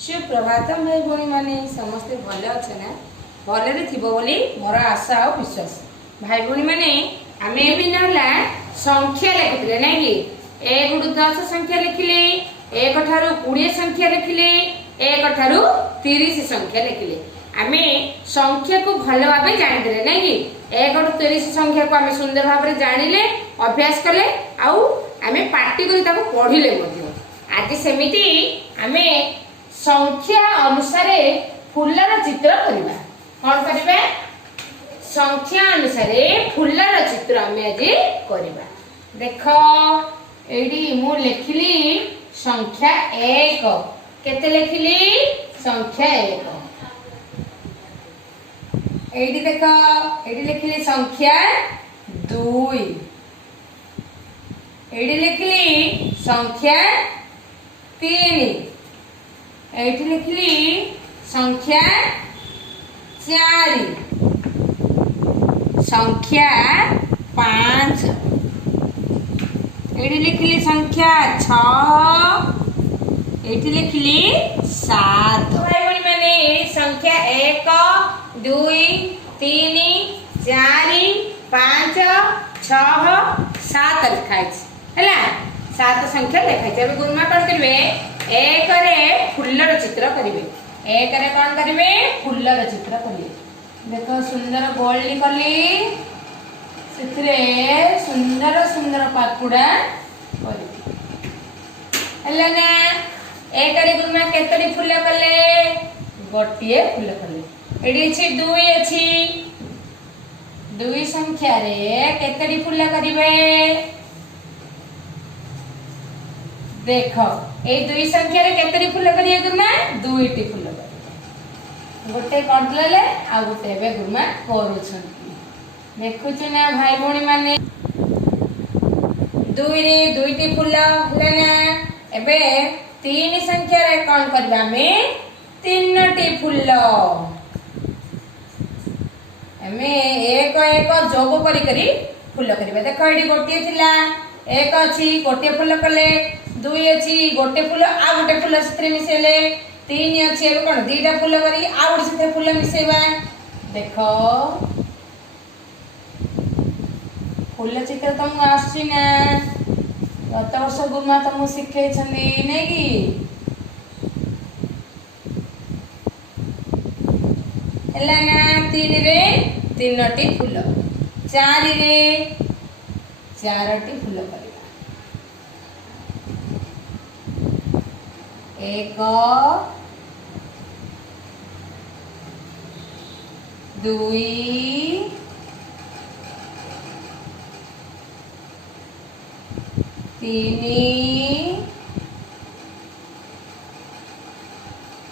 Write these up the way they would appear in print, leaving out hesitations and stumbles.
सुप्रभात भाई भौणी माने समस्ते भले अच्छे ना भले थी बोली मोर आशा और विश्वास। भाई भौणी माने आमे भी नला संख्या लिखिले ना कि 1 ठारू 10 संख्या लिखिले, 1 ठारू 20 संख्या लिखिले, 1 ठारू 30 संख्या लिखिले। आमे संख्या को भल भाव जानिदेले ना कि 1 ठारू 30 संख्या को आमे सुंदर भाव जानिले, अभ्यास कले आउ आमे पार्टी करी ताको पढिले मध्य। आज सेमिति आमे संख्या अनुसार फुलर चित्र करवा। कौन करबे? संख्या अनुसार फुलर चित्र आमे आज करवा। देख एडी मु लिखली संख्या 1 केते लिखली संख्या 1 एडी देख एडी लिखली संख्या 2 एडी लिखली संख्या 3 एठी लिखली संख्या 4 संख्या 5 एठी लिखली संख्या 6 एठी लिखली 7। भाई बहन माने संख्या 1 2 3 4 5 6 7 लिखाई हैला 7 संख्या लिखाई। अब गुणमा कौन करबे? 1 रे फुलर चित्र करिवे। 1 रे कौन करिवे? फुलर चित्र करिवे। देखो सुंदर गोल्डी कली सिथरे सुंदर सुंदर पाकुडा करी हला ना। 1 रे गुणमा केतडी फुल कले? गोटिए फुल कले। एडी अछि 2 अछि 2 संख्या रे केतडी फुल करिवे? देखो ए 2 संख्या रे केतरी फुल करिए गुमा? 2 टी फुल करिए। गोटे करले आ गोटे बे गुमा करूछन। देखुछ ना भाई भौणी माने 2 रे 2 टी फुल हला ना। एबे 3 संख्या रे कोन करबा? में 3 टी फुल एमे 1 1 जोग करी करी फुल करिबा। देखो एडी गोटे थिला 1 अछि गोटे फुल कले, 2 अछि गोटे फुल आ गोटे फुल सत्रे मिसेले, 3 अछि एबे कोन 2टा फुल करी आ गोटे सत्रे फुल मिसेबा। देखो फुल चित्र तुम आछि ना गत वर्ष गुमा तुम सिखे छनी नै कि? हला ना 3 रे 3टी फुल, 4 रे 4टी फुल करी। 1 2 3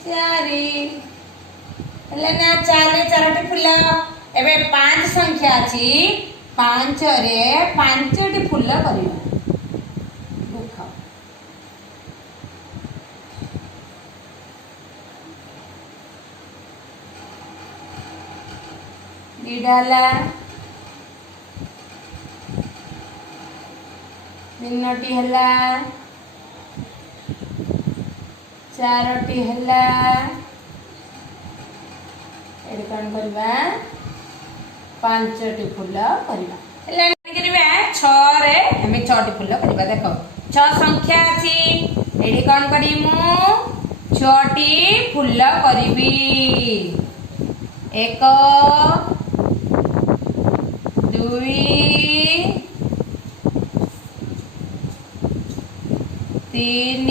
4 हला ना 4 रे 4टी फुल। एबे 5 संख्या अछि 5 रे 5टी फुल करिवा। इडाला 3टी हला 4टी हला एडी कोन करबा? 5टी फुल करबा। हला करबा 6 रे हमें 6टी फुल करबा। देखो 6 संख्या अछि एडी कोन करी मु 6टी फुल करबी। 1 2 3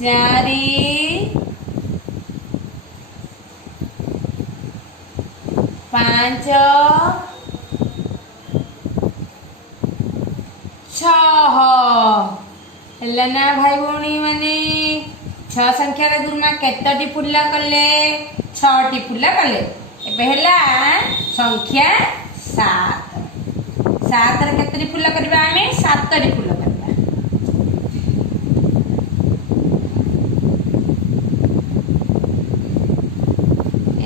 4 5 6 हला ना भाई भौणी माने 6 संख्या रे गुरुमा केतटी फुल कले? 6टी फुल कले। एबे हला संख्या 7 7 रे केतटी फुल करबा? आमे 7टी फुल करबा।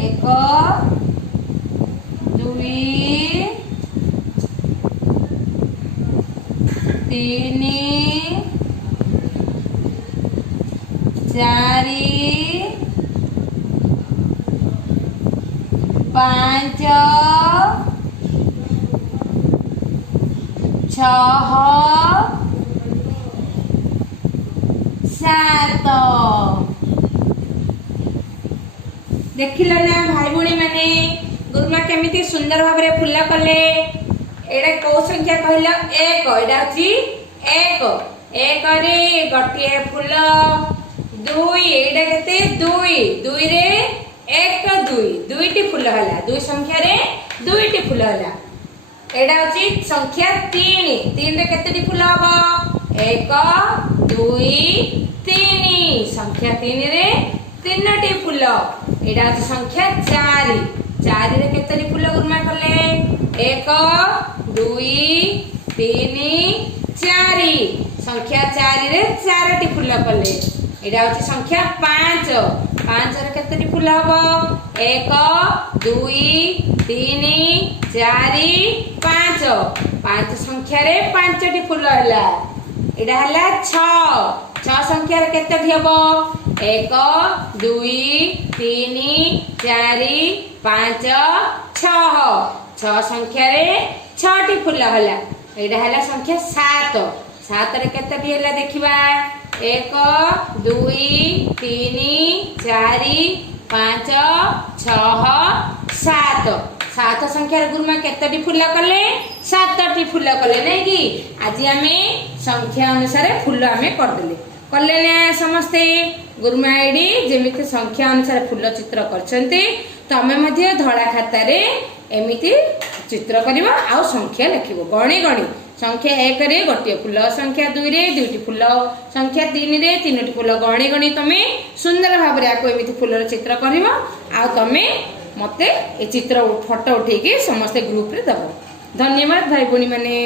1 2 3 4 5 6 7 देखिल ना भाई भौणी माने गुरुमा केमिति सुंदर भाव फुल कले। एडा कौ संख्या कहला 1 एडा अछि 1 1 रे गटिए फुल 2 एडा केते 2 2 रे 1 2 दुईटी फुल हला 2 संख्या रे दुईटी फुल हला। एडा अछि संख्या 3 3 रे केतेटी फुल हबो 1 2 3 संख्या 3 रे 3टी फुल। एडा अछि संख्या 4 4 रे केतेटी फुल गुरुमा कले 1 2 3 4 संख्या 4 रे 4टी फुल कले। एडा अछि संख्या 5 5 रे केतेटी फुल हबो 1 2 3 4 5 5 संख्या रे 5टी फुल हला। एडा हला 6 6 संख्या रे केतेटी हबो 1 2 3 4 5 6 6 संख्या रे 6टी फुल हला। एडा हला संख्या 7 7 रे केतेटी हला देखिबा 1 2 3 4 5 6 7 7 संख्या रे गुरुमा केतेटी फुल कले 7टी फुल कले नै कि आज आमे संख्या अनुसार फुल आमे कर देले कले ना समस्ते गुरुमा एडी जेमिति संख्या अनुसार फुल चित्र करछन्ते तमे मध्ये धळा खाता रे एमिति चित्र करिवो आ संख्या लिखिवो गणी गणी संख्या 1 रे गोटे फुल संख्या 2 रे दुईटी फुल संख्या 3 रे 3टी फुल गणी गणी तमे सुंदर भाव रे आको एमिति फुलर चित्र करिवो आ तमे मते ए चित्र फोटो उठेकी समस्त ग्रुप रे दबो। धन्यवाद भाई भौणी माने।